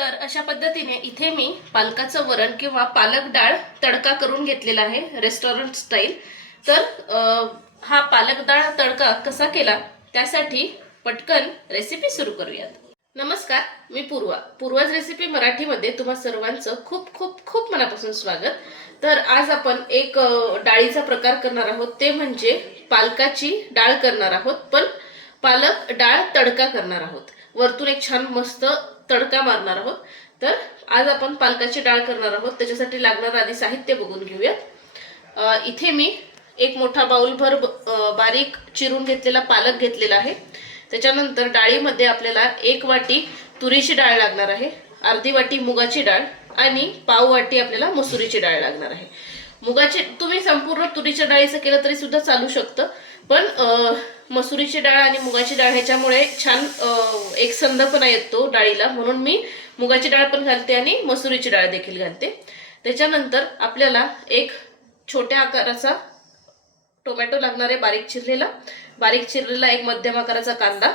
तर अशा पद्धतीने इथे मी पालकाचं वरण किंवा पालक डाळ तडका करून घेतलेला आहे रेस्टॉरंट स्टाईल तर हा पालक डाळ तडका कसा केला त्यासाठी पटकन रेसिपी सुरू करूयात. नमस्कार मी पूर्वा. पूर्वाज रेसिपी मराठीमध्ये तुम्हा सर्वांचं खूप खूप खूप मनापासून स्वागत. तर आज आपण एक डाळीचा प्रकार करणार आहोत. ते म्हणजे पालकाची डाळ करणार आहोत. पण पालक डाळ तडका करणार आहोत. वरतून एक छान मस्त तडका मारणार आहोत. तर आज आपण पालकाची डाळ करणार आहोत. त्याच्यासाठी लागणारं आधी साहित्य बघून घेऊयात. इथे मी एक मोठा बाऊलभर बारीक चिरून घेतलेला पालक घेतलेला आहे. त्याच्यानंतर डाळीमध्ये आपल्याला एक वाटी तुरीची डाळ लागणार आहे अर्धी वाटी मुगाची डाळ आणि पाव वाटी आपल्याला मसुरीची डाळ लागणार आहे. मुगाची तुम्ही संपूर्ण तुरीच्या डाळीचं केलं तरी सुद्धा चालू शकतं. पण मसुरीची डाळ आणि मुगाची डाळ ह्याच्यामुळे छान एक संदपणा येतो डाळीला. म्हणून मी मुगाची डाळ पण घालते आणि मसुरीची डाळ देखील घालते. त्याच्यानंतर आपल्याला एक छोट्या आकाराचा टोमॅटो लागणार आहे बारीक चिरलेला. बारीक चिरलेला एक मध्यम आकाराचा कांदा.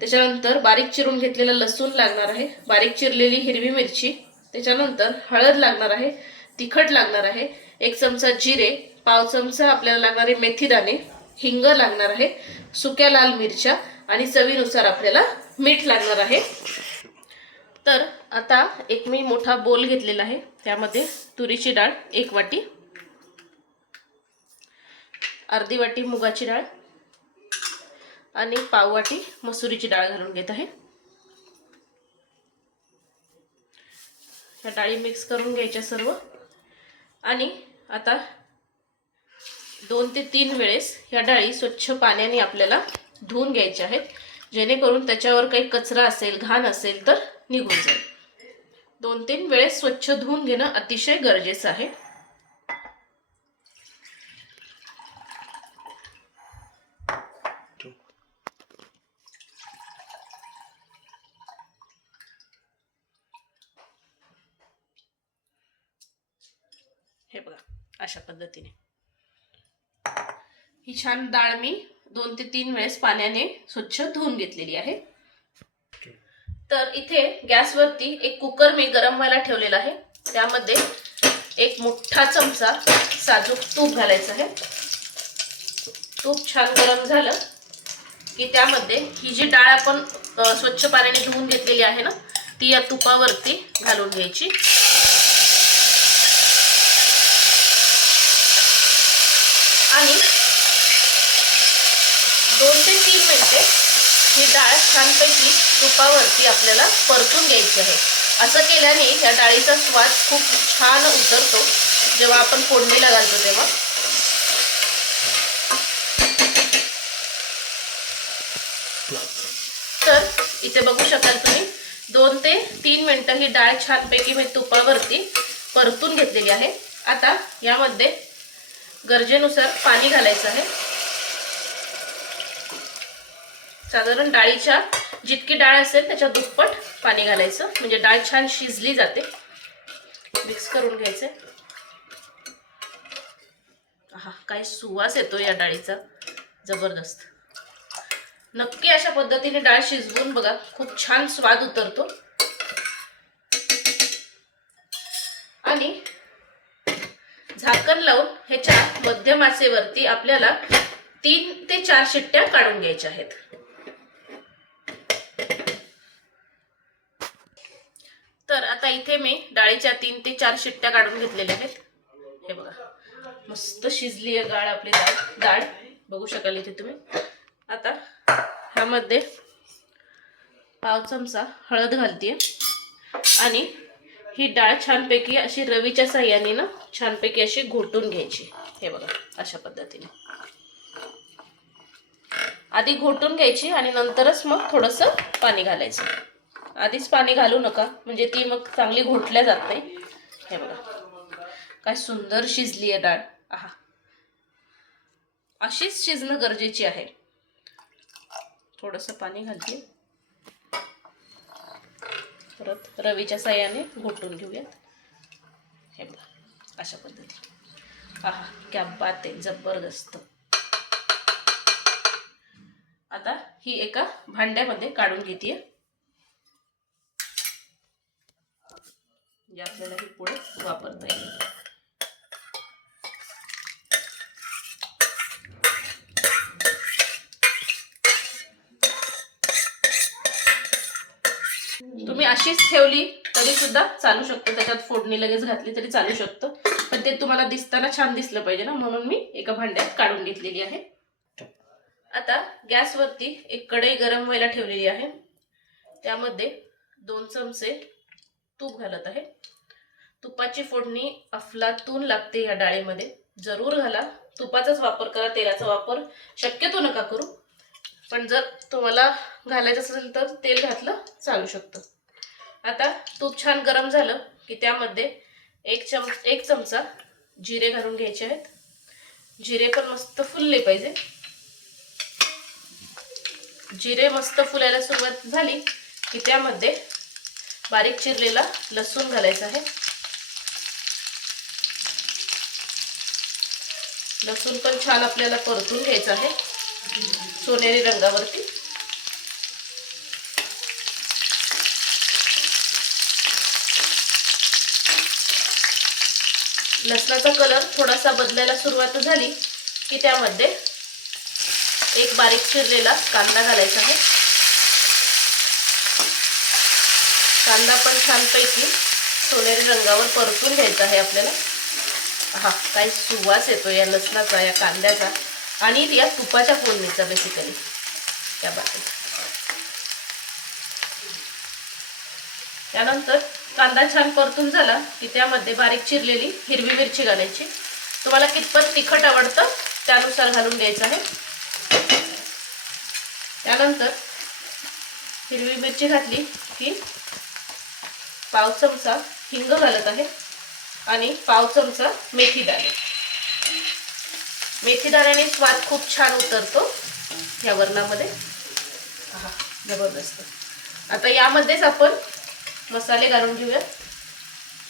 त्याच्यानंतर बारीक चिरून घेतलेला लसूण लागणार आहे. बारीक चिरलेली हिरवी मिरची. त्याच्यानंतर हळद लागणार आहे. तिखट लागणार आहे. एक चमचा जिरे पाव चमचा आपल्याला लागणारे मेथीदाणे हिंग लागणार आहे सुक्या लाल मिरच्या आणि चवीनुसार आपल्याला मीठ लागणार आहे. तर आता एक मी मोठा बोल घेतलेला आहे. त्यामध्ये तुरीची डाळ एक वाटी अर्धी वाटी मुगाची डाळ आणि पाव वाटी मसुरीची डाळ घालून घेत आहे. ह्या डाळी मिक्स करून घ्यायच्या सर्व. आणि आता दोन ते तीन वेळेस ह्या डाळी स्वच्छ पाण्याने आपल्याला धुवून घ्यायच्या आहेत. जेणेकरून त्याच्यावर काही कचरा असेल घाण असेल तर निघून जाईल. दोन तीन वेळेस स्वच्छ धुवून घेणं अतिशय गरजेचं आहे हे बघा अशा पद्धतीने. ही छान डाळ मी दोन ते तीन वेळेस पाण्याने स्वच्छ धुवून घेतलेली आहे. तर इथे गॅसवरती एक कुकर मी गरम व्हायला ठेवलेला आहे. त्यामध्ये एक मोठा चमचा साजूक तूप घालायचं आहे. तूप छान गरम झालं की त्यामध्ये ही जी डाळ आपण स्वच्छ पाण्याने धुवून घेतलेली आहे ना ती या तुपावरती घालून घ्यायची आणि दोन ते तीन मिनिटे ही डाळ छानपैकी तुपावरती आपल्याला परतून घ्यायची आहे. असं केल्याने या डाळीचा स्वाद खूप छान उतरतो. जेव्हा आपण फोडणीला घालतो तेव्हा. तर इथे बघू शकाल तुम्ही दोन ते तीन मिनिटं ही डाळ छानपैकी मी तुपावरती परतून घेतलेली आहे. आता यामध्ये गरजेनुसार पाणी घालायचं आहे. साधारण डाळीच्या जितकी डाळ असेल त्याच्या दुप्पट पाणी घालायचं. म्हणजे डाळ छान शिजली जाते. मिक्स करून घ्यायचे. हा काय सुवास येतो या डाळीचा. जबरदस्त. नक्की अशा पद्धतीने डाळ शिजवून बघा खूप छान स्वाद उतरतो. आणि झाकण लावून ह्याच्या मध्यमासेवरती आपल्याला तीन ते चार शिट्ट्या काढून घ्यायच्या आहेत. आता इथे मी डाळीच्या तीन ते चार शिट्ट्या काढून घेतलेल्या आहेत. हे बघा. मस्त शिजली आहे डाळ आपली डाळ. डाळ. बघू शकाल इथे तुम्ही. आता ह्यामध्ये पाव चमचा हळद घालते आणि ही डाळ छानपैकी अशी रवीच्या साह्याने ना छानपैकी अशी घोटून घ्यायची. हे बघा अशा पद्धतीने. आधी घोटून घ्यायची आणि नंतरच मग थोडंसं पाणी घालायचं. आधीच पाणी घालू नका. म्हणजे ती मग चांगली घोटल्या जात नाही. हे बघा. काय सुंदर शिजली आहे डाळ. आहा. अशीच शिजणं गरजेची आहे. थोडंसं पाणी घालते. परत रवीच्या साह्याने घोटून घेऊयात. हे बघा. अशा पद्धतीने. आहा. क्या बात आहे. जबरदस्त. आता ही एका भांड्यामध्ये काढून घेते जे आपल्याला हे पुढे वापरता येईल. तुम्ही अशीच ठेवली तरी सुद्धा चालू शकतो. त्याच्यात फोडणी लगेच घातली तरी चालू शकतो. पण ते तुम्हाला दिसताना छान दिसलं पाहिजे ना. म्हणून मी एका भांड्यात काढून घेतलेली आहे. आता गॅसवरती एक कढई गरम व्हायला ठेवलेली आहे. त्यामध्ये दोन चमचे तूप घालत आहे. तुपाची फोडणी अफलातून लागते या डाळीमध्ये. जरूर घाला. तुपाचाच वापर करा तेलाचा वापर. शक्यतो नका करू. पण जर तुम्हाला घालायचं असेल तर तेल घातलं चालू शकतं. आता तूप छान गरम झालं की त्यामध्ये एक चम एक चमचा जिरे घालून घ्यायचे आहेत. जिरे पण मस्त फुलले पाहिजे. जिरे मस्त फुलायला सुरुवात झाली की त्यामध्ये बारीक चिरलेला लसूण घालायचा आहे. लसूण पण छान आपल्याला परतून घ्यायचं आहे. सोनेरी रंगावरती. लसणाचा कलर थोडासा बदलायला सुरुवात झाली की त्यामध्ये एक बारीक चिरलेला कांदा घालायचा आहे. कांदा पण छानपैकी सोनेरी रंगावर परतून घ्यायचा आहे आपल्याला. हा काही सुवास येतो या लसणाचा या कांद्याचा आणि या तुपाच्या फोडणीचा बेसिकली त्या बाबतीत त्यानंतर कांदा छान परतून झाला की त्यामध्ये बारीक चिरलेली हिरवी मिरची घालायची. तुम्हाला कितपत तिखट आवडतं त्यानुसार घालून द्यायचं आहे. त्यानंतर हिरवी मिरची घातली की पाव चमचा हिंग घालत आहे आणि पाव चमचा मेथी दाणे. मेथी दाण्याने स्वाद खूप छान उतरतो या वरणामध्ये. हा जबरदस्त. आता यामध्येच आपण मसाले घालून घेऊया.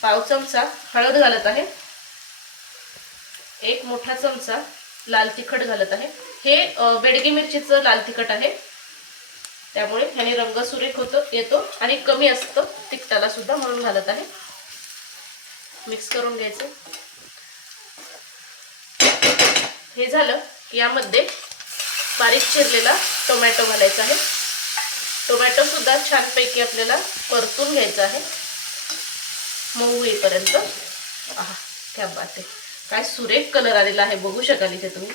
पाव चमचा हळद घालत आहे. एक मोठा चमचा लाल तिखट घालत आहे. हे बेडगी मिरचीचं लाल तिखट आहे. त्यामुळे ह्याने रंग सुरेख होतो येतो आणि कमी असतं. तिखटाला सुद्धा म्हणून घालत आहे. मिक्स करून घ्यायचं. हे झालं यामध्ये बारीक चिरलेला टोमॅटो घालायचा आहे. टोमॅटो सुद्धा छानपैकी आपल्याला परतून घ्यायचा आहे. मऊ होईपर्यंत. आहा त्या बात आहे. काय सुरेख कलर आलेला आहे. बघू शकाल इथे तुम्ही.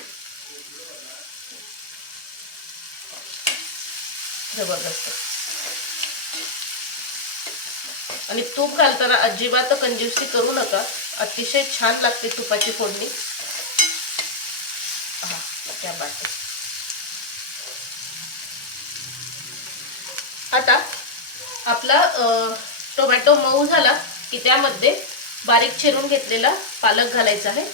जबरदस्त. आणि तूप घालताना अजिबात कंजूसी करू नका. अतिशय छान लागते तुपाची फोडणी. हा त्या आता आपला टोमॅटो मऊ झाला की त्यामध्ये बारीक चिरून घेतलेला पालक घालायचा आहे.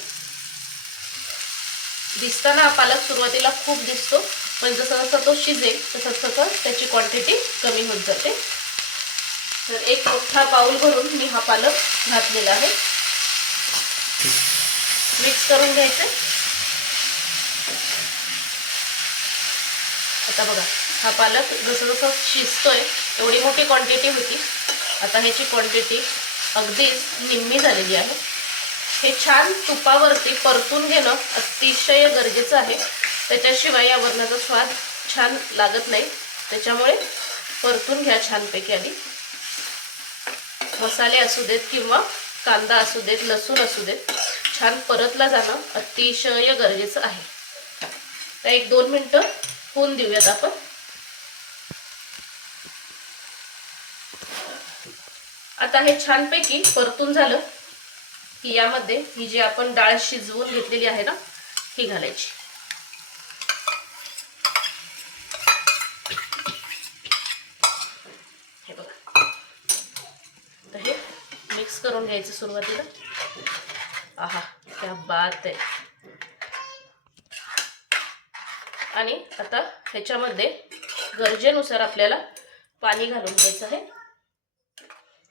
दिसताना हा पालक सुरुवातीला खूप दिसतो. पण जसं जसं तो शिजेल तसं तसं त्याची क्वांटिटी कमी होत जाते. तर एक मोठा पाऊल भरून मी हा पालक घातलेला आहे. मिक्स करून घ्यायचे. आता बघा हा पालक जसं जसं शिजतोय एवढी मोठी क्वांटिटी होती. आता ह्याची क्वांटिटी अगदीच निम्मी झालेली आहे. हे छान तुपावरती परतून घेणं अतिशय गरजेचं आहे. त्याच्याशिवाय या वरणाचा स्वाद छान लागत नाही. त्याच्यामुळे परतून घ्या छानपैकी आधी. मसाले असू देत किंवा कांदा असू देत लसूण असू देत छान परतला जाणं अतिशय गरजेचं आहे. तर एक दोन मिनटं होऊन देऊयात आपण. आता हे छानपैकी परतून झालं की यामध्ये ही जी आपण डाळ शिजवून घेतलेली आहे ना ही घालायची हे बघा तर हे मिक्स करून घ्यायचं सुरुवातीला? आहा त्या बात आहे. आणि आता ह्याच्यामध्ये गरजेनुसार आपल्याला पाणी घालून घ्यायचं आहे.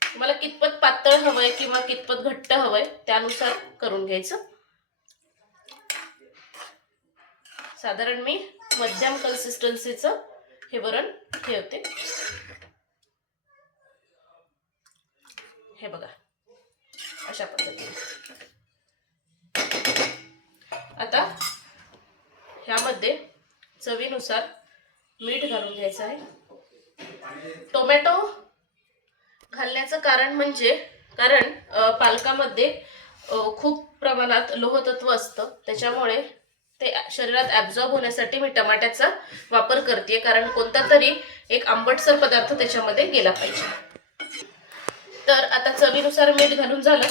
तुम्हाला कितपत पातळ हवंय किंवा कितपत घट्ट हवंय त्यानुसार करून घ्यायचं. साधारण मी मध्यम कन्सिस्टन्सीचं हे वरण ठेवते. हे बघा. अशा पद्धतीने. आता ह्यामध्ये चवीनुसार मीठ घालून घ्यायचं आहे. टोमॅटो घालण्याचं कारण म्हणजे कारण पालकामध्ये खूप प्रमाणात लोहतत्व असतं. त्याच्यामुळे ते शरीरात ॲब्झॉर्ब होण्यासाठी मी टमाट्याचा वापर करते कारण कोणता तरी एक आंबटसर पदार्थ त्याच्यामध्ये गेला पाहिजे. तर आता चवीनुसार मीठ घालून झालं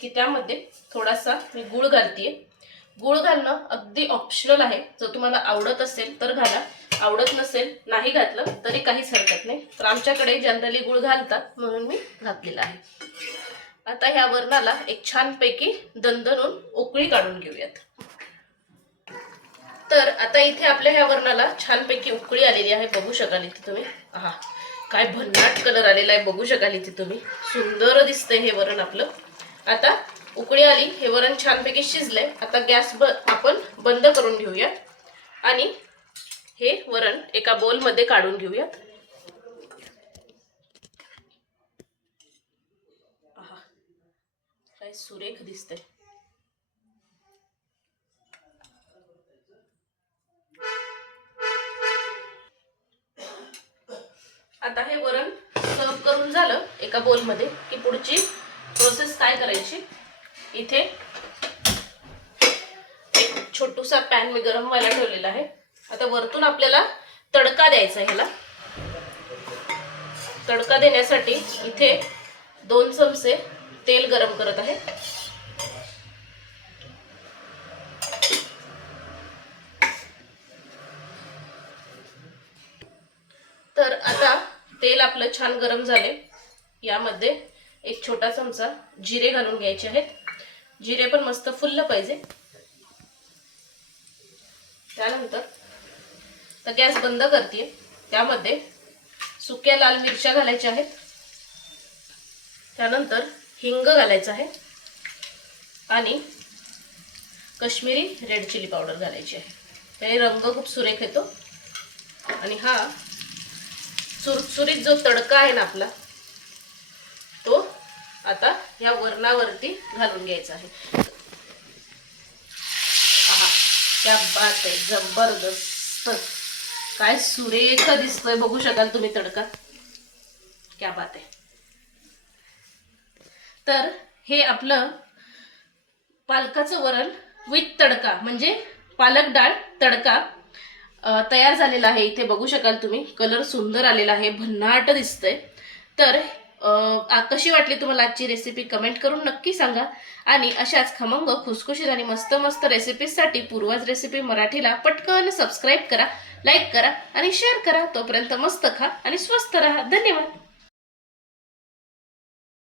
की त्यामध्ये थोडासा मी गूळ घालतीये. गूळ घालणं अगदी ऑप्शनल आहे. जर तुम्हाला आवडत असेल तर घाला. आवडत नसेल नाही घातलं तरी काहीच हरकत नाही. तर आमच्याकडे जनरली गूळ घालतात म्हणून मी घातलेला आहे. आता ह्या वरणाला एक छानपैकी दणदणून उकळी काढून घेऊयात. तर आता इथे आपल्या ह्या वरणाला छानपैकी उकळी आलेली आहे. बघू शकाल इथे तुम्ही. हा काय भन्नाट कलर आलेला आहे बघू शकाल इथे तुम्ही. सुंदर दिसतंय हे वरण आपलं. आता उकळी आली हे वरण छानपैकी शिजलंय. आता गॅस ब आपण बंद करून घेऊयात. आणि हे वरण एका बोलमध्ये काढून घेऊयात. काय सुरेख दिसतंय. आता हे वरण सर्व करून झालं एका बोलमध्ये की पुढची प्रोसेस काय करायची? इथे एक छोटूसा पॅन मी गरम व्हायला ठेवलेला आहे. आता वरतून आपल्याला तडका द्यायचा आहे ह्याला. तडका देण्यासाठी इथे दोन चमचे तेल गरम करत आहे तर आता तेल आपलं छान गरम झाले. यामध्ये एक छोटा चमचा जिरे घालून घ्यायचे आहेत. जिरे पण मस्त फुललं पाहिजे. त्यानंतर तर गॅस बंद करते त्यामध्ये सुक्या लाल मिरच्या घालायच्या आहेत. त्यानंतर हिंग घालायचं आहे. आणि कश्मीरी रेड चिली पावडर घालायची आहे. त्याने रंग खूप सुरेख येतो. आणि हा सुरसुरीत जो तडका आहे ना आपला तो आता या वरणावरती घालून घ्यायचा आहे. आहा क्या बात आहे जबरदस्त. काय सुरेख दिसतोय बघू शकाल तुम्ही तडका. क्या बात आहे. तर हे आपलं पालकाचं वरण विथ तडका म्हणजे पालक डाळ तडका. तयार झालेला आहे. इथे बघू शकाल तुम्ही. कलर सुंदर आलेला आहे. भन्नाट दिसतंय. तर आ- कशी वाटली तुम्हाला आजची रेसिपी कमेंट करून नक्की सांगा. आणि अशाच खमंग खुसखुशीत आणि मस्त मस्त रेसिपीजसाठी पूर्वाज रेसिपी मराठीला पटकन सबस्क्राईब करा लाईक करा आणि शेअर करा. तोपर्यंत मस्त खा आणि स्वस्त राहा. धन्यवाद.